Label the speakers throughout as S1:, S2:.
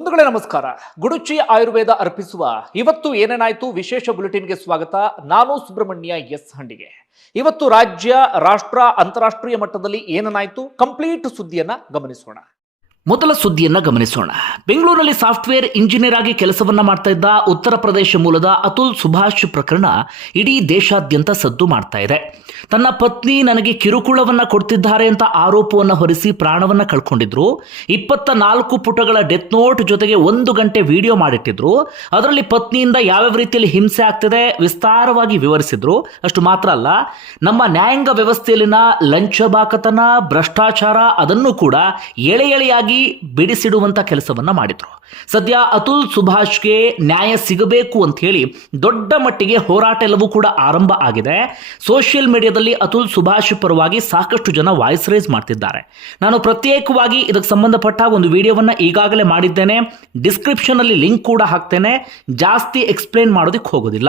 S1: ಬಂಧುಗಳೇ, ನಮಸ್ಕಾರ. ಗುಡುಚಿ ಆಯುರ್ವೇದ ಅರ್ಪಿಸುವ ಇವತ್ತು ಏನೇನಾಯಿತು? ವಿಶೇಷ ಬುಲೆಟಿನ್ಗೆ ಸ್ವಾಗತ. ನಾನು ಸುಬ್ರಹ್ಮಣ್ಯ ಎಸ್ ಹಂಡಿಗೆ. ಇವತ್ತು ರಾಜ್ಯ, ರಾಷ್ಟ್ರ, ಅಂತಾರಾಷ್ಟ್ರೀಯ ಮಟ್ಟದಲ್ಲಿ ಏನೇನಾಯ್ತು? ಕಂಪ್ಲೀಟ್ ಸುದ್ದಿಯನ್ನ ಗಮನಿಸೋಣ.
S2: ಮೊದಲ ಸುದ್ದಿಯನ್ನ ಗಮನಿಸೋಣ. ಬೆಂಗಳೂರಲ್ಲಿ ಸಾಫ್ಟ್ವೇರ್ ಇಂಜಿನಿಯರ್ ಆಗಿ ಕೆಲಸವನ್ನ ಮಾಡ್ತಾ ಇದ್ದ ಉತ್ತರ ಪ್ರದೇಶ ಮೂಲದ ಅತುಲ್ ಸುಭಾಷ್ ಪ್ರಕರಣ ಇಡೀ ದೇಶಾದ್ಯಂತ ಸದ್ದು ಮಾಡ್ತಾ ಇದೆ. ತನ್ನ ಪತ್ನಿ ನನಗೆ ಕಿರುಕುಳವನ್ನು ಕೊಡ್ತಿದ್ದಾರೆ ಅಂತ ಆರೋಪವನ್ನು ಹೊರಿಸಿ ಪ್ರಾಣವನ್ನು ಕಳ್ಕೊಂಡಿದ್ರು. ಇಪ್ಪತ್ತ ನಾಲ್ಕು ಪುಟಗಳ ಡೆತ್ ನೋಟ್ ಜೊತೆಗೆ ಒಂದು ಗಂಟೆ ವಿಡಿಯೋ ಮಾಡಿಟ್ಟಿದ್ರು. ಅದರಲ್ಲಿ ಪತ್ನಿಯಿಂದ ಯಾವ್ಯಾವ ರೀತಿಯಲ್ಲಿ ಹಿಂಸೆ ಆಗ್ತಿದೆ ವಿಸ್ತಾರವಾಗಿ ವಿವರಿಸಿದ್ರು. ಅಷ್ಟು ಮಾತ್ರ ಅಲ್ಲ, ನಮ್ಮ ನ್ಯಾಯಾಂಗ ವ್ಯವಸ್ಥೆಯಲ್ಲಿನ ಲಂಚಬಾಕತನ, ಭ್ರಷ್ಟಾಚಾರ ಅದನ್ನು ಕೂಡ ಎಳೆ ಎಳೆಯಾಗಿ ಬಿಡಿಸಿಡುವಂಥ ಕೆಲಸವನ್ನು ಮಾಡಿದ್ರು. ಸದ್ಯ ಅತುಲ್ ಸುಭಾಷ್ಗೆ ನ್ಯಾಯ ಸಿಗಬೇಕು ಅಂತ ಹೇಳಿ ದೊಡ್ಡ ಮಟ್ಟಿಗೆ ಹೋರಾಟ ಎಲ್ಲವೂ ಕೂಡ ಆರಂಭ ಆಗಿದೆ. ಸೋಷಿಯಲ್ ಮೀಡಿಯಾದಲ್ಲಿ ಅತುಲ್ ಸುಭಾಷ್ ಪರವಾಗಿ ಸಾಕಷ್ಟು ಜನ ವಾಯ್ಸ್ ರೈಸ್ ಮಾಡ್ತಿದ್ದಾರೆ. ನಾನು ಪ್ರತ್ಯೇಕವಾಗಿ ಇದಕ್ಕೆ ಸಂಬಂಧಪಟ್ಟ ಒಂದು ವಿಡಿಯೋವನ್ನು ಈಗಾಗಲೇ ಮಾಡಿದ್ದೇನೆ. ಡಿಸ್ಕ್ರಿಪ್ಷನ್ ಅಲ್ಲಿ ಲಿಂಕ್ ಕೂಡ ಹಾಕ್ತೇನೆ. ಜಾಸ್ತಿ ಎಕ್ಸ್ಪ್ಲೇನ್ ಮಾಡೋದಕ್ಕೆ ಹೋಗೋದಿಲ್ಲ.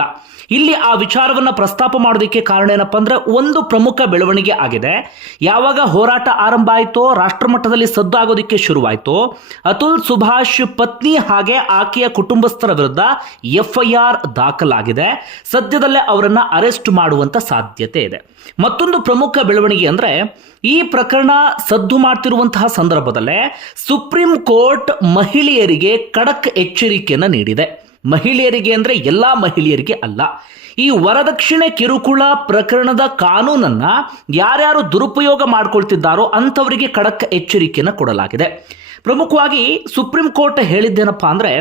S2: ಇಲ್ಲಿ ಆ ವಿಚಾರವನ್ನು ಪ್ರಸ್ತಾಪ ಮಾಡೋದಕ್ಕೆ ಕಾರಣ ಏನಪ್ಪ ಅಂದರೆ ಒಂದು ಪ್ರಮುಖ ಬೆಳವಣಿಗೆ ಆಗಿದೆ. ಯಾವಾಗ ಹೋರಾಟ ಆರಂಭ ಆಯಿತೋ, ರಾಷ್ಟ್ರಮಟ್ಟದಲ್ಲಿ ಸದ್ದು ಆಗೋದಕ್ಕೆ ಶುರುವಾಯಿತು, ಅತುಲ್ ಸುಭಾಷ್ ಪತ್ನಿ ಹಾಗೆ ಆಕೆಯ ಕುಟುಂಬಸ್ಥರ ವಿರುದ್ಧ ಎಫ್ಐಆರ್ ದಾಖಲಾಗಿದೆ. ಸದ್ಯದಲ್ಲೇ ಅವರನ್ನು ಅರೆಸ್ಟ್ ಮಾಡುವಂತ ಸಾಧ್ಯತೆ ಇದೆ. ಮತ್ತೊಂದು ಪ್ರಮುಖ ಬೆಳವಣಿಗೆ ಅಂದ್ರೆ ಈ ಪ್ರಕರಣ ಸದ್ದು ಮಾಡ್ತಿರುವಂತಹ ಸಂದರ್ಭದಲ್ಲೇ ಸುಪ್ರೀಂ ಕೋರ್ಟ್ ಮಹಿಳೆಯರಿಗೆ ಖಡಕ್ ಎಚ್ಚರಿಕೆಯನ್ನು ನೀಡಿದೆ. ಮಹಿಳೆಯರಿಗೆ ಅಂದರೆ ಎಲ್ಲ ಮಹಿಳೆಯರಿಗೆ ಅಲ್ಲ. ಈ ವರದಕ್ಷಿಣೆ ಕಿರುಕುಳ ಪ್ರಕರಣದ ಕಾನೂನನ್ನು ಯಾರ್ಯಾರು ದುರುಪಯೋಗ ಮಾಡ್ಕೊಳ್ತಿದ್ದಾರೋ ಅಂಥವರಿಗೆ ಖಡಕ್ ಎಚ್ಚರಿಕೆಯನ್ನು ಕೊಡಲಾಗಿದೆ. ಪ್ರಮುಖವಾಗಿ ಸುಪ್ರೀಂ ಕೋರ್ಟ್ ಹೇಳಿದ್ದೇನಪ್ಪ ಅಂದರೆ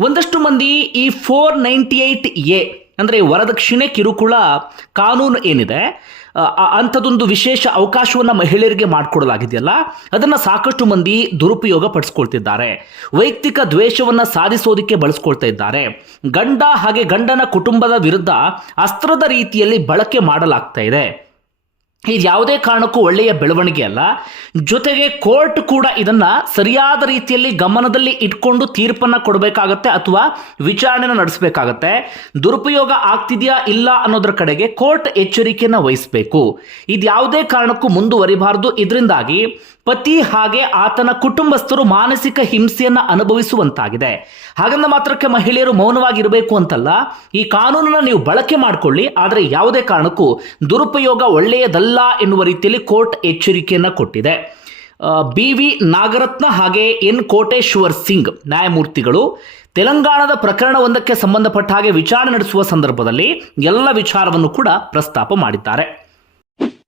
S2: ಒಂದಷ್ಟು ಮಂದಿ ಈ ಫೋರ್ ನೈಂಟಿ ಏಟ್ ಎ ಅಂದರೆ ವರದಕ್ಷಿಣೆ ಕಿರುಕುಳ ಕಾನೂನು ಏನಿದೆ ಅಂಥದ್ದೊಂದು ವಿಶೇಷ ಅವಕಾಶವನ್ನು ಮಹಿಳೆಯರಿಗೆ ಮಾಡಿಕೊಡಲಾಗಿದೆಯಲ್ಲ? ಅದನ್ನು ಸಾಕಷ್ಟು ಮಂದಿ ದುರುಪಯೋಗ ಪಡಿಸ್ಕೊಳ್ತಿದ್ದಾರೆ. ವೈಯಕ್ತಿಕ ದ್ವೇಷವನ್ನು ಸಾಧಿಸೋದಕ್ಕೆ ಬಳಸ್ಕೊಳ್ತಾ ಇದ್ದಾರೆ. ಗಂಡ ಹಾಗೆ ಗಂಡನ ಕುಟುಂಬದ ವಿರುದ್ಧ ಅಸ್ತ್ರದ ರೀತಿಯಲ್ಲಿ ಬಳಕೆ ಮಾಡಲಾಗ್ತಾ ಇದೆ. ಇದು ಯಾವುದೇ ಕಾರಣಕ್ಕೂ ಒಳ್ಳೆಯ ಬೆಳವಣಿಗೆ ಅಲ್ಲ. ಜೊತೆಗೆ ಕೋರ್ಟ್ ಕೂಡ ಇದನ್ನ ಸರಿಯಾದ ರೀತಿಯಲ್ಲಿ ಗಮನದಲ್ಲಿ ಇಟ್ಕೊಂಡು ತೀರ್ಪನ್ನ ಕೊಡಬೇಕಾಗತ್ತೆ ಅಥವಾ ವಿಚಾರಣೆನ ನಡೆಸಬೇಕಾಗತ್ತೆ. ದುರುಪಯೋಗ ಆಗ್ತಿದೆಯಾ ಇಲ್ಲ ಅನ್ನೋದ್ರ ಕಡೆಗೆ ಕೋರ್ಟ್ ಎಚ್ಚರಿಕೆಯನ್ನು ವಹಿಸಬೇಕು. ಇದು ಯಾವುದೇ ಕಾರಣಕ್ಕೂ ಮುಂದುವರಿಬಾರದು. ಇದರಿಂದಾಗಿ ಪತಿ ಹಾಗೆ ಆತನ ಕುಟುಂಬಸ್ಥರು ಮಾನಸಿಕ ಹಿಂಸೆಯನ್ನು ಅನುಭವಿಸುವಂತಾಗಿದೆ. ಹಾಗಂದ ಮಾತ್ರಕ್ಕೆ ಮಹಿಳೆಯರು ಮೌನವಾಗಿರಬೇಕು ಅಂತಲ್ಲ, ಈ ಕಾನೂನನ್ನು ನೀವು ಬಳಕೆ ಮಾಡಿಕೊಳ್ಳಿ, ಆದರೆ ಯಾವುದೇ ಕಾರಣಕ್ಕೂ ದುರುಪಯೋಗ ಒಳ್ಳೆಯದಲ್ಲ ಎನ್ನುವ ರೀತಿಯಲ್ಲಿ ಕೋರ್ಟ್ ಎಚ್ಚರಿಕೆಯನ್ನು ಕೊಟ್ಟಿದೆ. ಬಿ ವಿ ನಾಗರತ್ನ ಹಾಗೆ ಎನ್ ಕೋಟೇಶ್ವರ್ ಸಿಂಗ್ ನ್ಯಾಯಮೂರ್ತಿಗಳು ತೆಲಂಗಾಣದ ಪ್ರಕರಣವೊಂದಕ್ಕೆ ಸಂಬಂಧಪಟ್ಟ ಹಾಗೆ ವಿಚಾರಣೆ ನಡೆಸುವ ಸಂದರ್ಭದಲ್ಲಿ ಎಲ್ಲ ವಿಚಾರವನ್ನು ಕೂಡ ಪ್ರಸ್ತಾಪ ಮಾಡಿದ್ದಾರೆ.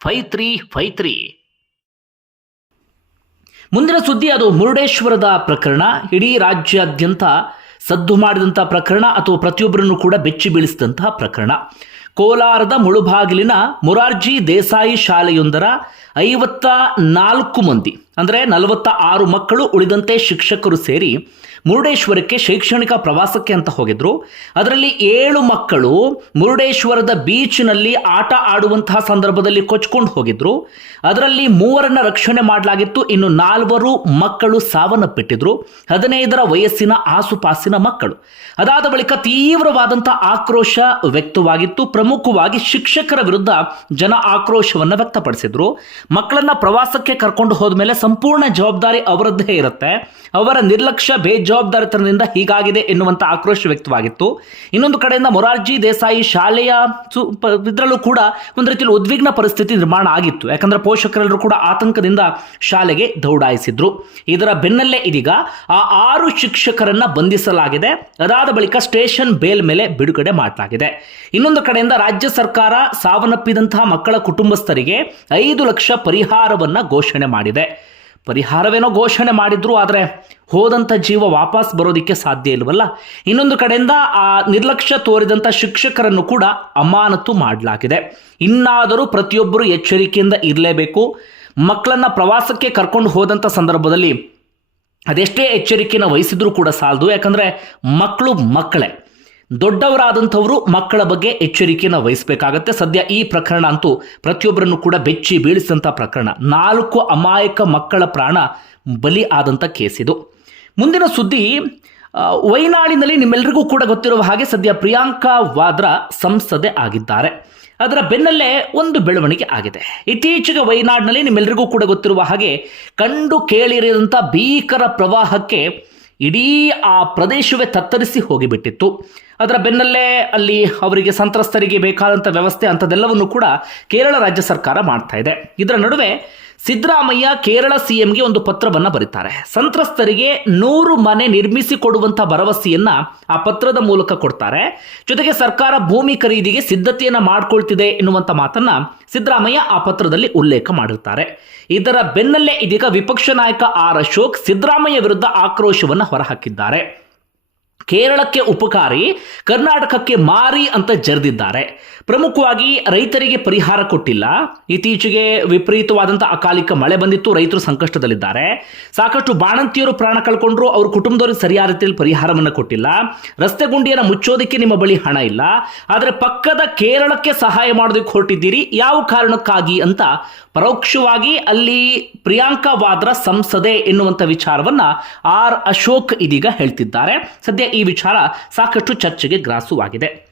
S2: five three, five three. ಮುಂದಿನ ಸುದ್ದಿ ಅದು ಮುರುಡೇಶ್ವರದ ಪ್ರಕರಣ. ಇಡೀ ರಾಜ್ಯಾದ್ಯಂತ ಸದ್ದು ಮಾಡಿದಂಥ ಪ್ರಕರಣ ಅಥವಾ ಪ್ರತಿಯೊಬ್ಬರನ್ನು ಕೂಡ ಬೆಚ್ಚಿ ಬೀಳಿಸಿದಂತಹ ಪ್ರಕರಣ. ಕೋಲಾರದ ಮುಳುಬಾಗಿಲಿನ ಮುರಾರ್ಜಿ ದೇಸಾಯಿ ಶಾಲೆಯೊಂದರ ಐವತ್ತ ನಾಲ್ಕು ಮಂದಿ, ಅಂದರೆ ನಲವತ್ತ ಆರು ಮಕ್ಕಳು ಉಳಿದಂತೆ ಶಿಕ್ಷಕರು ಸೇರಿ ಮುರುಡೇಶ್ವರಕ್ಕೆ ಶೈಕ್ಷಣಿಕ ಪ್ರವಾಸಕ್ಕೆ ಅಂತ ಹೋಗಿದ್ರು. ಅದರಲ್ಲಿ ಏಳು ಮಕ್ಕಳು ಮುರುಡೇಶ್ವರದ ಬೀಚ್ನಲ್ಲಿ ಆಟ ಆಡುವಂತಹ ಸಂದರ್ಭದಲ್ಲಿ ಕೊಚ್ಕೊಂಡು ಹೋಗಿದ್ರು. ಅದರಲ್ಲಿ ಮೂವರನ್ನ ರಕ್ಷಣೆ ಮಾಡಲಾಗಿತ್ತು. ಇನ್ನು ನಾಲ್ವರು ಮಕ್ಕಳು ಸಾವನ್ನಪ್ಪಿಟ್ಟಿದ್ರು. ಹದಿನೈದರ ವಯಸ್ಸಿನ ಆಸುಪಾಸಿನ ಮಕ್ಕಳು. ಅದಾದ ಬಳಿಕ ತೀವ್ರವಾದಂತಹ ಆಕ್ರೋಶ ವ್ಯಕ್ತವಾಗಿತ್ತು. ಪ್ರಮುಖವಾಗಿ ಶಿಕ್ಷಕರ ವಿರುದ್ಧ ಜನ ಆಕ್ರೋಶವನ್ನು ವ್ಯಕ್ತಪಡಿಸಿದ್ರು. ಮಕ್ಕಳನ್ನ ಪ್ರವಾಸಕ್ಕೆ ಕರ್ಕೊಂಡು ಹೋದ್ಮೇಲೆ ಸಂಪೂರ್ಣ ಜವಾಬ್ದಾರಿ ಅವರದ್ದೇ ಇರುತ್ತೆ. ಅವರ ನಿರ್ಲಕ್ಷ್ಯ ಬೇಜವಾಬ್ದಾರಿತನದಿಂದ ಹೀಗಾಗಿದೆ ಎನ್ನುವಂಥ ಆಕ್ರೋಶ ವ್ಯಕ್ತವಾಗಿತ್ತು. ಇನ್ನೊಂದು ಕಡೆಯಿಂದ ಮೊರಾರ್ಜಿ ದೇಸಾಯಿ ಶಾಲೆಯ ಇದ್ರಲ್ಲೂ ಕೂಡ ಒಂದು ರೀತಿಯಲ್ಲಿ ಉದ್ವಿಗ್ನ ಪರಿಸ್ಥಿತಿ ನಿರ್ಮಾಣ ಆಗಿತ್ತು. ಯಾಕಂದ್ರೆ ಪೋಷಕರೆಲ್ಲರೂ ಕೂಡ ಆತಂಕದಿಂದ ಶಾಲೆಗೆ ದೌಡಾಯಿಸಿದ್ರು. ಇದರ ಬೆನ್ನಲ್ಲೇ ಇದೀಗ ಆ ಆರು ಶಿಕ್ಷಕರನ್ನ ಬಂಧಿಸಲಾಗಿದೆ. ಅದಾದ ಬಳಿಕ ಸ್ಟೇಷನ್ ಬೇಲ್ ಮೇಲೆ ಬಿಡುಗಡೆ ಮಾಡಲಾಗಿದೆ. ಇನ್ನೊಂದು ಕಡೆಯಿಂದ ರಾಜ್ಯ ಸರ್ಕಾರ ಸಾವನ್ನಪ್ಪಿದಂತಹ ಮಕ್ಕಳ ಕುಟುಂಬಸ್ಥರಿಗೆ ಐದು ಲಕ್ಷ ಪರಿಹಾರವನ್ನ ಘೋಷಣೆ ಮಾಡಿದೆ. ಪರಿಹಾರವೇನೋ ಘೋಷಣೆ ಮಾಡಿದ್ರು, ಆದರೆ ಹೋದಂಥ ಜೀವ ವಾಪಸ್ ಬರೋದಕ್ಕೆ ಸಾಧ್ಯ ಇಲ್ವಲ್ಲ? ಇನ್ನೊಂದು ಕಡೆಯಿಂದ ಆ ನಿರ್ಲಕ್ಷ್ಯ ತೋರಿದಂಥ ಶಿಕ್ಷಕರನ್ನು ಕೂಡ ಅಮಾನತು ಮಾಡಲಾಗಿದೆ. ಇನ್ನಾದರೂ ಪ್ರತಿಯೊಬ್ಬರು ಎಚ್ಚರಿಕೆಯಿಂದ ಇರಲೇಬೇಕು. ಮಕ್ಕಳನ್ನ ಪ್ರವಾಸಕ್ಕೆ ಕರ್ಕೊಂಡು ಹೋದಂಥ ಸಂದರ್ಭದಲ್ಲಿ ಅದೆಷ್ಟೇ ಎಚ್ಚರಿಕೆಯನ್ನು ವಹಿಸಿದ್ರೂ ಕೂಡ ಸಾಲದು. ಯಾಕಂದರೆ ಮಕ್ಕಳು ಮಕ್ಕಳೇ. ದೊಡ್ಡವರಾದಂಥವರು ಮಕ್ಕಳ ಬಗ್ಗೆ ಎಚ್ಚರಿಕೆಯನ್ನು ವಹಿಸಬೇಕಾಗತ್ತೆ. ಸದ್ಯ ಈ ಪ್ರಕರಣ ಅಂತೂ ಪ್ರತಿಯೊಬ್ಬರನ್ನು ಕೂಡ ಬೆಚ್ಚಿ ಬೀಳಿಸಿದಂಥ ಪ್ರಕರಣ. ನಾಲ್ಕು ಅಮಾಯಕ ಮಕ್ಕಳ ಪ್ರಾಣ ಬಲಿ ಆದಂಥ ಕೇಸ್ ಇದು ಮುಂದಿನ ಸುದ್ದಿ ವೈನಾಡಿನಲ್ಲಿ ನಿಮ್ಮೆಲ್ಲರಿಗೂ ಕೂಡ ಗೊತ್ತಿರುವ ಹಾಗೆ ಸದ್ಯ ಪ್ರಿಯಾಂಕಾ ವಾದ್ರಾ ಸಂಸದೆ ಆಗಿದ್ದಾರೆ. ಅದರ ಬೆನ್ನಲ್ಲೇ ಒಂದು ಬೆಳವಣಿಗೆ ಆಗಿದೆ. ಇತ್ತೀಚೆಗೆ ವೈನಾಡಿನಲ್ಲಿ ನಿಮ್ಮೆಲ್ಲರಿಗೂ ಕೂಡ ಗೊತ್ತಿರುವ ಹಾಗೆ ಕಂಡು ಕೇಳಿರಿದಂಥ ಭೀಕರ ಪ್ರವಾಹಕ್ಕೆ ಇಡೀ ಆ ಪ್ರದೇಶವೇ ತತ್ತರಿಸಿ ಹೋಗಿಬಿಟ್ಟಿತ್ತು. ಅದರ ಬೆನ್ನಲ್ಲೇ ಅಲ್ಲಿ ಅವರಿಗೆ ಸಂತ್ರಸ್ತರಿಗೆ ಬೇಕಾದಂಥ ವ್ಯವಸ್ಥೆ ಅಂಥದ್ದೆಲ್ಲವನ್ನು ಕೂಡ ಕೇರಳ ರಾಜ್ಯ ಸರ್ಕಾರ ಮಾಡ್ತಾ ಇದೆ. ಇದರ ನಡುವೆ ಸಿದ್ದರಾಮಯ್ಯ ಕೇರಳ ಸಿಎಂಗೆ ಒಂದು ಪತ್ರವನ್ನು ಬರೀತಾರೆ. ಸಂತ್ರಸ್ತರಿಗೆ ನೂರು ಮನೆ ನಿರ್ಮಿಸಿ ಕೊಡುವಂತ ಭರವಸೆಯನ್ನ ಆ ಪತ್ರದ ಮೂಲಕ ಕೊಡ್ತಾರೆ. ಜೊತೆಗೆ ಸರ್ಕಾರ ಭೂಮಿ ಖರೀದಿಗೆ ಸಿದ್ಧತೆಯನ್ನ ಮಾಡಿಕೊಳ್ತಿದೆ ಎನ್ನುವಂಥ ಮಾತನ್ನ ಸಿದ್ದರಾಮಯ್ಯ ಆ ಪತ್ರದಲ್ಲಿ ಉಲ್ಲೇಖ ಮಾಡಿರ್ತಾರೆ. ಇದರ ಬೆನ್ನಲ್ಲೇ ಇದೀಗ ವಿಪಕ್ಷ ನಾಯಕ ಆರ್ ಅಶೋಕ್ ಸಿದ್ದರಾಮಯ್ಯ ವಿರುದ್ಧ ಆಕ್ರೋಶವನ್ನು ಹೊರಹಾಕಿದ್ದಾರೆ. ಕೇರಳಕ್ಕೆ ಉಪಕಾರಿ, ಕರ್ನಾಟಕಕ್ಕೆ ಮಾರಿ ಅಂತ ಜರೆದಿದ್ದಾರೆ. ಪ್ರಮುಖವಾಗಿ ರೈತರಿಗೆ ಪರಿಹಾರ ಕೊಟ್ಟಿಲ್ಲ. ಇತ್ತೀಚೆಗೆ ವಿಪರೀತವಾದಂಥ ಅಕಾಲಿಕ ಮಳೆ ಬಂದಿತ್ತು, ರೈತರು ಸಂಕಷ್ಟದಲ್ಲಿದ್ದಾರೆ. ಸಾಕಷ್ಟು ಬಾಣಂತಿಯರು ಪ್ರಾಣ ಕಳ್ಕೊಂಡ್ರು, ಅವ್ರ ಕುಟುಂಬದವರಿಗೆ ಸರಿಯಾದ ರೀತಿಯಲ್ಲಿ ಪರಿಹಾರವನ್ನು ಕೊಟ್ಟಿಲ್ಲ. ರಸ್ತೆ ಗುಂಡಿಯನ್ನು ಮುಚ್ಚೋದಕ್ಕೆ ನಿಮ್ಮ ಬಳಿ ಹಣ ಇಲ್ಲ. ಆದರೆ ಪಕ್ಕದ ಕೇರಳಕ್ಕೆ ಸಹಾಯ ಮಾಡೋದಕ್ಕೆ ಹೊರಟಿದ್ದೀರಿ, ಯಾವ ಕಾರಣಕ್ಕಾಗಿ ಅಂತ ಪರೋಕ್ಷವಾಗಿ ಅಲ್ಲಿ ಪ್ರಿಯಾಂಕಾ ವಾದ್ರಾ ಸಂಸದೆ ಎನ್ನುವಂಥ ವಿಚಾರವನ್ನ ಆರ್ ಅಶೋಕ್ ಇದೀಗ ಹೇಳ್ತಿದ್ದಾರೆ. ಸದ್ಯ ಈ ವಿಚಾರ ಸಾಕಷ್ಟು ಚರ್ಚೆಗೆ ಗ್ರಾಸವಾಗಿದೆ.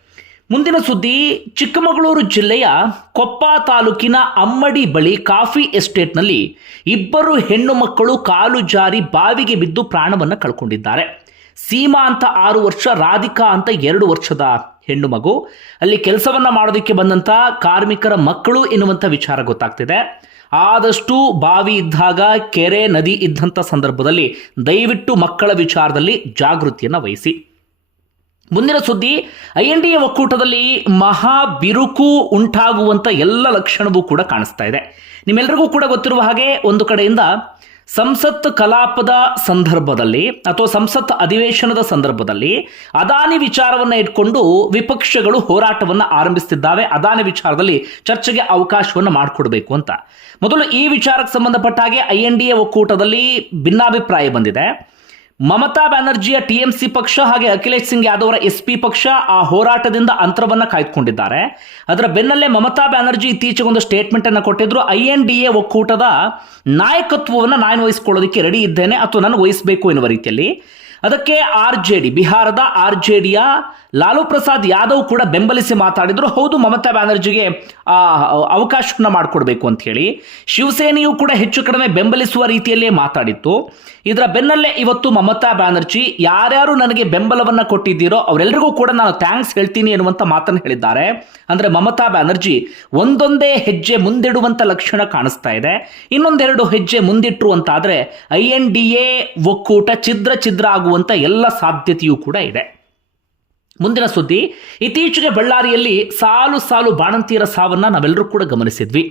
S2: ಮುಂದಿನ ಸುದ್ದಿ, ಚಿಕ್ಕಮಗಳೂರು ಜಿಲ್ಲೆಯ ಕೊಪ್ಪ ತಾಲೂಕಿನ ಅಮ್ಮಡಿ ಬಳಿ ಕಾಫಿ ಎಸ್ಟೇಟ್ನಲ್ಲಿ ಇಬ್ಬರು ಹೆಣ್ಣು ಮಕ್ಕಳು ಕಾಲು ಜಾರಿ ಬಾವಿಗೆ ಬಿದ್ದು ಪ್ರಾಣವನ್ನು ಕಳ್ಕೊಂಡಿದ್ದಾರೆ. ಸೀಮಾ ಅಂತ ಆರು ವರ್ಷ, ರಾಧಿಕಾ ಅಂತ ಎರಡು ವರ್ಷದ ಹೆಣ್ಣು ಮಗು. ಅಲ್ಲಿ ಕೆಲಸವನ್ನ ಮಾಡೋದಕ್ಕೆ ಬಂದಂತ ಕಾರ್ಮಿಕರ ಮಕ್ಕಳು ಎನ್ನುವಂಥ ವಿಚಾರ ಗೊತ್ತಾಗ್ತಿದೆ. ಆದಷ್ಟು ಬಾವಿ ಇದ್ದಾಗ, ಕೆರೆ, ನದಿ ಇದ್ದಂಥ ಸಂದರ್ಭದಲ್ಲಿ ದಯವಿಟ್ಟು ಮಕ್ಕಳ ವಿಚಾರದಲ್ಲಿ ಜಾಗೃತಿಯನ್ನು ವಹಿಸಿ. ಮುಂದಿನ ಸುದ್ದಿ, ಐ ಎನ್ ಡಿ ಎ ಒಕ್ಕೂಟದಲ್ಲಿ ಮಹಾ ಬಿರುಕು ಉಂಟಾಗುವಂಥ ಎಲ್ಲ ಲಕ್ಷಣವೂ ಕೂಡ ಕಾಣಿಸ್ತಾ ಇದೆ. ನಿಮ್ಮೆಲ್ಲರಿಗೂ ಕೂಡ ಗೊತ್ತಿರುವ ಹಾಗೆ ಒಂದು ಕಡೆಯಿಂದ ಸಂಸತ್ ಕಲಾಪದ ಸಂದರ್ಭದಲ್ಲಿ ಅಥವಾ ಸಂಸತ್ ಅಧಿವೇಶನದ ಸಂದರ್ಭದಲ್ಲಿ ಅದಾನಿ ವಿಚಾರವನ್ನು ಇಟ್ಕೊಂಡು ವಿಪಕ್ಷಗಳು ಹೋರಾಟವನ್ನು ಆರಂಭಿಸುತ್ತಿದ್ದಾವೆ ಅದಾನಿ ವಿಚಾರದಲ್ಲಿ ಚರ್ಚೆಗೆ ಅವಕಾಶವನ್ನು ಮಾಡಿಕೊಡ್ಬೇಕು ಅಂತ. ಮೊದಲು ಈ ವಿಚಾರಕ್ಕೆ ಸಂಬಂಧಪಟ್ಟ ಹಾಗೆ ಐ ಎನ್ ಡಿ ಎ ಒಕ್ಕೂಟದಲ್ಲಿ ಭಿನ್ನಾಭಿಪ್ರಾಯ ಬಂದಿದೆ. ಮಮತಾ ಬ್ಯಾನರ್ಜಿಯ ಟಿಎಂಸಿ ಪಕ್ಷ ಹಾಗೆ ಅಖಿಲೇಶ್ ಸಿಂಗ್ ಯಾದವರ ಎಸ್ಪಿ ಪಕ್ಷ ಆ ಹೋರಾಟದಿಂದ ಅಂತರವನ್ನ ಕಾಯ್ದುಕೊಂಡಿದ್ದಾರೆ. ಅದರ ಬೆನ್ನಲ್ಲೇ ಮಮತಾ ಬ್ಯಾನರ್ಜಿ ಇತ್ತೀಚೆಗೆ ಒಂದು ಸ್ಟೇಟ್ಮೆಂಟ್ ಅನ್ನು ಕೊಟ್ಟಿದ್ರು. ಐ ಎನ್ ಡಿ ಎ ಒಕ್ಕೂಟದ ನಾಯಕತ್ವವನ್ನು ನಾನು ವಹಿಸ್ಕೊಳ್ಳೋದಕ್ಕೆ ರೆಡಿ ಇದ್ದೇನೆ ಅಥವಾ ನಾನು ವಹಿಸಬೇಕು ಎನ್ನುವ ರೀತಿಯಲ್ಲಿ. ಅದಕ್ಕೆ ಆರ್ ಜೆ ಡಿ, ಬಿಹಾರದ ಆರ್ ಜೆ ಡಿಯ ಲಾಲು ಪ್ರಸಾದ್ ಯಾದವ್ ಕೂಡ ಬೆಂಬಲಿಸಿ ಮಾತಾಡಿದ್ರು. ಹೌದು, ಮಮತಾ ಬ್ಯಾನರ್ಜಿಗೆ ಅವಕಾಶವನ್ನ ಮಾಡಿಕೊಡ್ಬೇಕು ಅಂತ ಹೇಳಿ ಶಿವಸೇನೆಯು ಕೂಡ ಹೆಚ್ಚು ಕಡಿಮೆ ಬೆಂಬಲಿಸುವ ರೀತಿಯಲ್ಲೇ ಮಾತಾಡಿತ್ತು. ಇದರ ಬೆನ್ನಲ್ಲೇ ಇವತ್ತು ಮಮತಾ ಬ್ಯಾನರ್ಜಿ ಯಾರ್ಯಾರು ನನಗೆ ಬೆಂಬಲವನ್ನ ಕೊಟ್ಟಿದ್ದೀರೋ ಅವರೆಲ್ಲರಿಗೂ ಕೂಡ ನಾನು ಥ್ಯಾಂಕ್ಸ್ ಹೇಳ್ತೀನಿ ಎನ್ನುವಂತ ಮಾತನ್ನು ಹೇಳಿದ್ದಾರೆ. ಅಂದ್ರೆ ಮಮತಾ ಬ್ಯಾನರ್ಜಿ ಒಂದೊಂದೇ ಹೆಜ್ಜೆ ಮುಂದಿಡುವಂತ ಲಕ್ಷಣ ಕಾಣಿಸ್ತಾ ಇದೆ. ಇನ್ನೊಂದೆರಡು ಹೆಜ್ಜೆ ಮುಂದಿಟ್ರು ಅಂತಾದರೆ ಐ ಎನ್ ಡಿ ಎ ಒಕ್ಕೂಟ ಛಿದ್ರ ಛಿದ್ರ ಆಗುವಂತ ಎಲ್ಲ ಸಾಧ್ಯತೆಯೂ ಕೂಡ ಇದೆ. ಮುಂದಿನ ಸುದ್ದಿ, ಇತ್ತೀಚೆಗೆ ಬಳ್ಳಾರಿಯಲ್ಲಿ ಸಾಲು ಸಾಲು ಬಾಣಂತಿಯರ ಸಾವನ್ನ ನಾವೆಲ್ಲರೂ ಕೂಡ ಗಮನಿಸಿದ್ವಿ.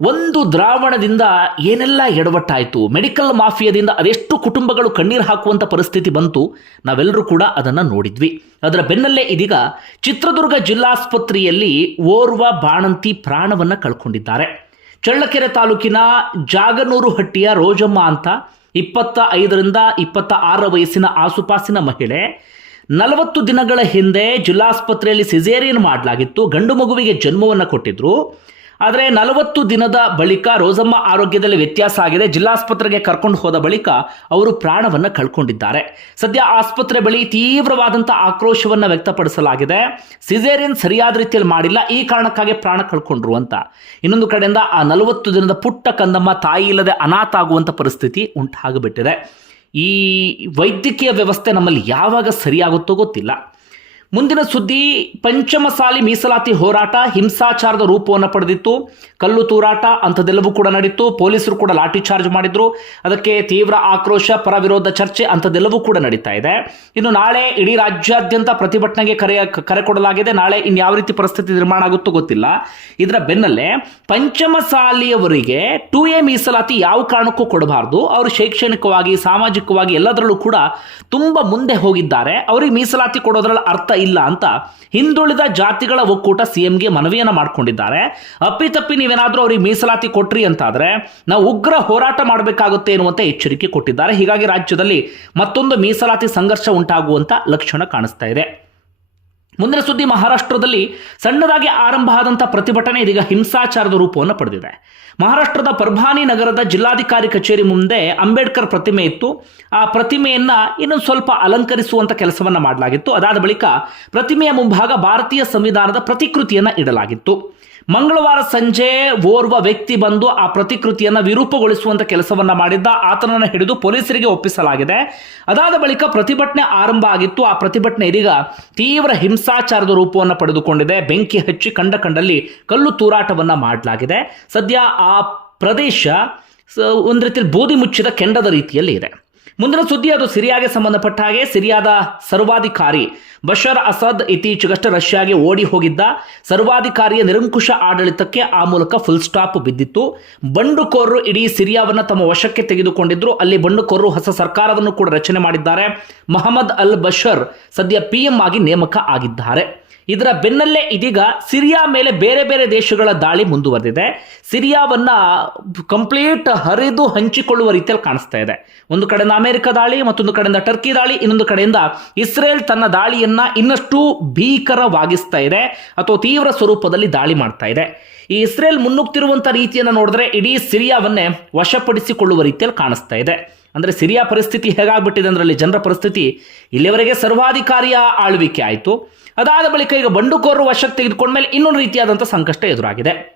S2: ಒಂದು ದ್ರಾವಣದಿಂದ ಏನೆಲ್ಲ ಎಡವಟ್ಟಾಯಿತು, ಮೆಡಿಕಲ್ ಮಾಫಿಯಾದಿಂದ ಅದೆಷ್ಟು ಕುಟುಂಬಗಳು ಕಣ್ಣೀರು ಹಾಕುವಂಥ ಪರಿಸ್ಥಿತಿ ಬಂತು, ನಾವೆಲ್ಲರೂ ಕೂಡ ಅದನ್ನು ನೋಡಿದ್ವಿ. ಅದರ ಬೆನ್ನಲ್ಲೇ ಇದೀಗ ಚಿತ್ರದುರ್ಗ ಜಿಲ್ಲಾಸ್ಪತ್ರೆಯಲ್ಲಿ ಓರ್ವ ಬಾಣಂತಿ ಪ್ರಾಣವನ್ನು ಕಳ್ಕೊಂಡಿದ್ದಾರೆ. ಚಳ್ಳಕೆರೆ ತಾಲೂಕಿನ ಜಾಗನೂರು ಹಟ್ಟಿಯ ರೋಜಮ್ಮ ಅಂತ ಇಪ್ಪತ್ತ ಐದರಿಂದ ಇಪ್ಪತ್ತ ಆರರ ವಯಸ್ಸಿನ ಆಸುಪಾಸಿನ ಮಹಿಳೆ. ನಲವತ್ತು ದಿನಗಳ ಹಿಂದೆ ಜಿಲ್ಲಾಸ್ಪತ್ರೆಯಲ್ಲಿ ಸಿಜೇರಿಯನ್ ಮಾಡಲಾಗಿತ್ತು. ಗಂಡು ಮಗುವಿಗೆ ಜನ್ಮವನ್ನು ಕೊಟ್ಟಿದ್ರು. ಆದರೆ ನಲವತ್ತು ದಿನದ ಬಳಿಕ ರೋಜಮ್ಮ ಆರೋಗ್ಯದಲ್ಲಿ ವ್ಯತ್ಯಾಸ ಆಗಿದೆ. ಜಿಲ್ಲಾಸ್ಪತ್ರೆಗೆ ಕರ್ಕೊಂಡು ಹೋದ ಬಳಿಕ ಅವರು ಪ್ರಾಣವನ್ನು ಕಳ್ಕೊಂಡಿದ್ದಾರೆ. ಸದ್ಯ ಆಸ್ಪತ್ರೆ ಬಳಿ ತೀವ್ರವಾದಂಥ ಆಕ್ರೋಶವನ್ನು ವ್ಯಕ್ತಪಡಿಸಲಾಗಿದೆ. ಸಿಜೇರಿಯನ್ ಸರಿಯಾದ ರೀತಿಯಲ್ಲಿ ಮಾಡಿಲ್ಲ. ಈ ಕಾರಣಕ್ಕಾಗಿ ಪ್ರಾಣ ಕಳ್ಕೊಂಡ್ರು ಅಂತ. ಇನ್ನೊಂದು ಕಡೆಯಿಂದ ಆ ನಲವತ್ತು ದಿನದ ಪುಟ್ಟ ಕಂದಮ್ಮ ತಾಯಿ ಇಲ್ಲದೆ ಅನಾಥ ಆಗುವಂಥ ಪರಿಸ್ಥಿತಿ ಉಂಟಾಗಿಬಿಟ್ಟಿದೆ. ಈ ವೈದ್ಯಕೀಯ ವ್ಯವಸ್ಥೆ ನಮ್ಮಲ್ಲಿ ಯಾವಾಗ ಸರಿಯಾಗುತ್ತೋ ಗೊತ್ತಿಲ್ಲ. ಮುಂದಿನ ಸುದ್ದಿ, ಪಂಚಮಸಾಲಿ ಮೀಸಲಾತಿ ಹೋರಾಟ ಹಿಂಸಾಚಾರದ ರೂಪವನ್ನು ಪಡೆದಿತ್ತು. ಕಲ್ಲು ತೂರಾಟ ಅಂಥದ್ದೆಲ್ಲವೂ ಕೂಡ ನಡೀತು. ಪೊಲೀಸರು ಕೂಡ ಲಾಠಿ ಚಾರ್ಜ್ ಮಾಡಿದ್ರು. ಅದಕ್ಕೆ ತೀವ್ರ ಆಕ್ರೋಶ ಪರ ವಿರೋಧ ಚರ್ಚೆ ಅಂಥದ್ದೆಲ್ಲವೂ ಕೂಡ ನಡೀತಾ ಇದೆ. ಇನ್ನು ನಾಳೆ ಇಡೀ ರಾಜ್ಯಾದ್ಯಂತ ಪ್ರತಿಭಟನೆಗೆ ಕರೆ ಕರೆ ಕೊಡಲಾಗಿದೆ. ನಾಳೆ ಇನ್ಯಾವ ರೀತಿ ಪರಿಸ್ಥಿತಿ ನಿರ್ಮಾಣ ಆಗುತ್ತೋ ಗೊತ್ತಿಲ್ಲ. ಇದರ ಬೆನ್ನಲ್ಲೇ ಪಂಚಮಸಾಲಿಯವರಿಗೆ ಟು ಎ ಮೀಸಲಾತಿ ಯಾವ ಕಾರಣಕ್ಕೂ ಕೊಡಬಾರ್ದು. ಅವರು ಶೈಕ್ಷಣಿಕವಾಗಿ, ಸಾಮಾಜಿಕವಾಗಿ ಎಲ್ಲದರಲ್ಲೂ ಕೂಡ ತುಂಬ ಮುಂದೆ ಹೋಗಿದ್ದಾರೆ. ಅವರಿಗೆ ಮೀಸಲಾತಿ ಕೊಡೋದ್ರಲ್ಲಿ ಅರ್ಥ ಇಲ್ಲ ಅಂತ ಹಿಂದುಳಿದ ಜಾತಿಗಳ ಒಕ್ಕೂಟ ಸಿಎಂಗೆ ಮನವಿಯನ್ನ ಮಾಡಿಕೊಂಡಿದ್ದಾರೆ. ಅಪ್ಪಿತಪ್ಪಿ ನೀವೇನಾದ್ರೂ ಅವರಿಗೆ ಮೀಸಲಾತಿ ಕೊಟ್ರಿ ಅಂತಾದ್ರೆ ನಾವು ಉಗ್ರ ಹೋರಾಟ ಮಾಡಬೇಕಾಗುತ್ತೆ ಎನ್ನುವಂತ ಎಚ್ಚರಿಕೆ ಕೊಟ್ಟಿದ್ದಾರೆ. ಹೀಗಾಗಿ ರಾಜ್ಯದಲ್ಲಿ ಮತ್ತೊಂದು ಮೀಸಲಾತಿ ಸಂಘರ್ಷ ಉಂಟಾಗುವಂತ ಲಕ್ಷಣ ಕಾಣಿಸ್ತಾ ಇದೆ. ಮುಂದಿನ ಸುದ್ದಿ ಮಹಾರಾಷ್ಟ್ರದಲ್ಲಿ ಸಣ್ಣದಾಗಿ ಆರಂಭ ಆದಂಥ ಪ್ರತಿಭಟನೆ ಇದೀಗ ಹಿಂಸಾಚಾರದ ರೂಪವನ್ನು ಪಡೆದಿದೆ. ಮಹಾರಾಷ್ಟ್ರದ ಪರ್ಭಾನಿ ನಗರದ ಜಿಲ್ಲಾಧಿಕಾರಿ ಕಚೇರಿ ಮುಂದೆ ಅಂಬೇಡ್ಕರ್ ಪ್ರತಿಮೆ ಇತ್ತು. ಆ ಪ್ರತಿಮೆಯನ್ನು ಇನ್ನೊಂದು ಸ್ವಲ್ಪ ಅಲಂಕರಿಸುವಂತ ಕೆಲಸವನ್ನು ಮಾಡಲಾಗಿತ್ತು. ಅದಾದ ಬಳಿಕ ಪ್ರತಿಮೆಯ ಮುಂಭಾಗ ಭಾರತೀಯ ಸಂವಿಧಾನದ ಪ್ರತಿಕೃತಿಯನ್ನ ಇಡಲಾಗಿತ್ತು. ಮಂಗಳವಾರ ಸಂಜೆ ಓರ್ವ ವ್ಯಕ್ತಿ ಬಂದು ಆ ಪ್ರತಿಕೃತಿಯನ್ನು ವಿರೂಪಗೊಳಿಸುವಂತ ಕೆಲಸವನ್ನ ಮಾಡಿದ್ದ. ಆತನನ್ನು ಹಿಡಿದು ಪೊಲೀಸರಿಗೆ ಒಪ್ಪಿಸಲಾಗಿದೆ. ಅದಾದ ಬಳಿಕ ಪ್ರತಿಭಟನೆ ಆರಂಭ ಆಗಿತ್ತು. ಆ ಪ್ರತಿಭಟನೆ ಇದೀಗ ತೀವ್ರ ಹಿಂಸಾಚಾರದ ರೂಪವನ್ನು ಪಡೆದುಕೊಂಡಿದೆ. ಬೆಂಕಿ ಹಚ್ಚಿ ಕಂಡ ಕಂಡಲ್ಲಿ ಕಲ್ಲು ತೂರಾಟವನ್ನ ಮಾಡಲಾಗಿದೆ. ಸದ್ಯ ಆ ಪ್ರದೇಶ ಒಂದು ರೀತಿಯಲ್ಲಿ ಬೋಧಿ ಮುಚ್ಚಿದ ಕೆಂಡದ ರೀತಿಯಲ್ಲಿ ಇದೆ. ಮುಂದಿನ ಸುದ್ದಿ ಅದು ಸಿರಿಯಾಗೆ ಸಂಬಂಧಪಟ್ಟ ಹಾಗೆ ಸಿರಿಯಾದ ಸರ್ವಾಧಿಕಾರಿ ಬಶರ್ ಅಸದ್ ಇತ್ತೀಚೆಗಷ್ಟೇ ರಷ್ಯಾಗೆ ಓಡಿ ಹೋಗಿದ್ದ ಸರ್ವಾಧಿಕಾರಿಯ ನಿರಂಕುಶ ಆಡಳಿತಕ್ಕೆ ಆ ಮೂಲಕ ಫುಲ್ ಸ್ಟಾಪ್ ಬಿದ್ದಿತ್ತು. ಬಂಡುಕೋರರು ಇಡೀ ಸಿರಿಯಾವನ್ನ ತಮ್ಮ ವಶಕ್ಕೆ ತೆಗೆದುಕೊಂಡಿದ್ರು. ಅಲ್ಲಿ ಬಂಡುಕೋರರು ಹೊಸ ಸರ್ಕಾರವನ್ನು ಕೂಡ ರಚನೆ ಮಾಡಿದ್ದಾರೆ. ಮೊಹಮ್ಮದ್ ಅಲ್ ಬಶರ್ ಸದ್ಯ ಪಿಎಂ ಆಗಿ ನೇಮಕ ಆಗಿದ್ದಾರೆ. ಇದರ ಬೆನ್ನಲ್ಲೇ ಇದೀಗ ಸಿರಿಯಾ ಮೇಲೆ ಬೇರೆ ಬೇರೆ ದೇಶಗಳ ದಾಳಿ ಮುಂದುವರೆದಿದೆ. ಸಿರಿಯಾವನ್ನ ಕಂಪ್ಲೀಟ್ ಹರಿದು ಹಂಚಿಕೊಳ್ಳುವ ರೀತಿಯಲ್ಲಿ ಕಾಣಿಸ್ತಾ ಇದೆ. ಒಂದು ಕಡೆಯಿಂದ ಅಮೆರಿಕ ದಾಳಿ, ಮತ್ತೊಂದು ಕಡೆಯಿಂದ ಟರ್ಕಿ ದಾಳಿ, ಇನ್ನೊಂದು ಕಡೆಯಿಂದ ಇಸ್ರೇಲ್ ತನ್ನ ದಾಳಿಯನ್ನ ಇನ್ನಷ್ಟು ಭೀಕರವಾಗಿಸ್ತಾ ಇದೆ, ಅಥವಾ ತೀವ್ರ ಸ್ವರೂಪದಲ್ಲಿ ದಾಳಿ ಮಾಡ್ತಾ ಇದೆ. ಈ ಇಸ್ರೇಲ್ ಮುನ್ನುಗ್ತಿರುವಂತ ರೀತಿಯನ್ನು ನೋಡಿದ್ರೆ ಇಡೀ ಸಿರಿಯಾವನ್ನೇ ವಶಪಡಿಸಿಕೊಳ್ಳುವ ರೀತಿಯಲ್ಲಿ ಕಾಣಿಸ್ತಾ ಇದೆ. ಅಂದ್ರೆ ಸಿರಿಯಾ ಪರಿಸ್ಥಿತಿ ಹೇಗಾಗ್ಬಿಟ್ಟಿದೆ ಅಂದ್ರೆ ಅಲ್ಲಿ ಜನರ ಪರಿಸ್ಥಿತಿ ಇಲ್ಲಿವರೆಗೆ ಸರ್ವಾಧಿಕಾರಿಯ ಆಳ್ವಿಕೆ ಆಯಿತು. ಅದಾದ ಬಳಿಕ ಈಗ ಬಂಡುಕೋರರು ವಶಕ್ಕೆ ತೆಗೆದುಕೊಂಡ್ಮೇಲೆ ಇನ್ನೊಂದು ರೀತಿಯಾದಂಥ ಸಂಕಷ್ಟ ಎದುರಾಗಿದೆ.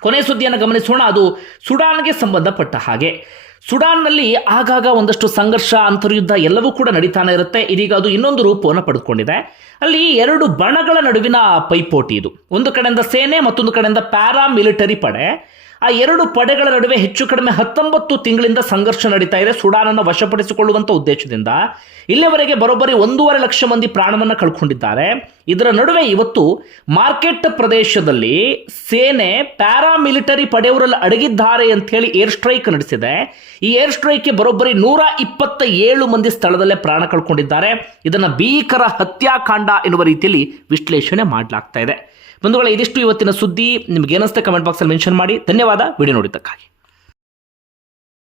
S2: ಕೊನೆ ಸುದ್ದಿಯನ್ನು ಗಮನಿಸೋಣ. ಅದು ಸುಡಾನ್ಗೆ ಸಂಬಂಧಪಟ್ಟ ಹಾಗೆ. ಸುಡಾನ್ನಲ್ಲಿ ಆಗಾಗ ಒಂದಷ್ಟು ಸಂಘರ್ಷ, ಅಂತರ್ಯುದ್ಧ ಎಲ್ಲವೂ ಕೂಡ ನಡೀತಾನೆ ಇರುತ್ತೆ. ಇದೀಗ ಅದು ಇನ್ನೊಂದು ರೂಪವನ್ನು ಪಡೆದುಕೊಂಡಿದೆ. ಅಲ್ಲಿ ಎರಡು ಬಣಗಳ ನಡುವಿನ ಪೈಪೋಟಿ ಇದು. ಒಂದು ಕಡೆಯಿಂದ ಸೇನೆ, ಮತ್ತೊಂದು ಕಡೆಯಿಂದ ಪ್ಯಾರಾ ಮಿಲಿಟರಿ ಪಡೆ. ಆ ಎರಡು ಪಡೆಗಳ ನಡುವೆ ಹೆಚ್ಚು ಕಡಿಮೆ ಹತ್ತೊಂಬತ್ತು ತಿಂಗಳಿಂದ ಸಂಘರ್ಷ ನಡೀತಾ ಇದೆ. ಸುಡಾನನ್ನು ವಶಪಡಿಸಿಕೊಳ್ಳುವಂತ ಉದ್ದೇಶದಿಂದ ಇಲ್ಲಿಯವರೆಗೆ ಬರೋಬ್ಬರಿ ಒಂದೂವರೆ ಲಕ್ಷ ಮಂದಿ ಪ್ರಾಣವನ್ನು ಕಳ್ಕೊಂಡಿದ್ದಾರೆ. ಇದರ ನಡುವೆ ಇವತ್ತು ಮಾರ್ಕೆಟ್ ಪ್ರದೇಶದಲ್ಲಿ ಸೇನೆ ಪ್ಯಾರಾಮಿಲಿಟರಿ ಪಡೆಯವರಲ್ಲಿ ಅಡಗಿದ್ದಾರೆ ಅಂತ ಹೇಳಿ ಏರ್ ಸ್ಟ್ರೈಕ್ ನಡೆಸಿದೆ. ಈ ಏರ್ ಸ್ಟ್ರೈಕ್ಗೆ ಬರೋಬ್ಬರಿ ನೂರ ಇಪ್ಪತ್ತ ಏಳು ಮಂದಿ ಸ್ಥಳದಲ್ಲೇ ಪ್ರಾಣ ಕಳ್ಕೊಂಡಿದ್ದಾರೆ. ಇದನ್ನು ಭೀಕರ ಹತ್ಯಾಕಾಂಡ ಎನ್ನುವ ರೀತಿಯಲ್ಲಿ ವಿಶ್ಲೇಷಣೆ ಮಾಡಲಾಗ್ತಾ ಇದೆ. ಬಂಧುಗಳ ಇದಿಷ್ಟು ಇವತ್ತಿನ ಸುದ್ದಿ. ನಿಮ್ಗೆ ಏನಿಸ್ತೆ ಕಮೆಂಟ್ ಬಾಕ್ಸಲ್ಲಿ ಮೆನ್ಷನ್ ಮಾಡಿ. ಧನ್ಯವಾದ. ವಿಡಿಯೋ ನೋಡಿದ್ದಕ್ಕಾಗಿ.